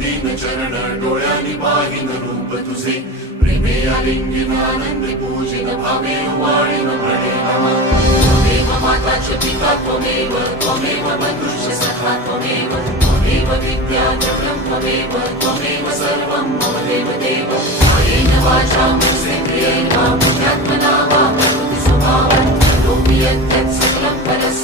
दीन चरण डोळ्यांनी पाहिन रूप तुझे प्रेमे आलिंगिन आनंदी पूजिन भावे वाळीन प्रणय नमः त्वमेव माता च पिता त्वमेव त्वमेव बन्धुश्च सखा त्वमेव त्वमेव विद्या द्रव्यं त्वमेव त्वमेव सर्वं मम देवदेव कायेन वाचा मनसेन्द्रियेण वा बुद्ध्यात्मना वा प्रकृति स्वभावात् करोमि यत् सकलं परस्मै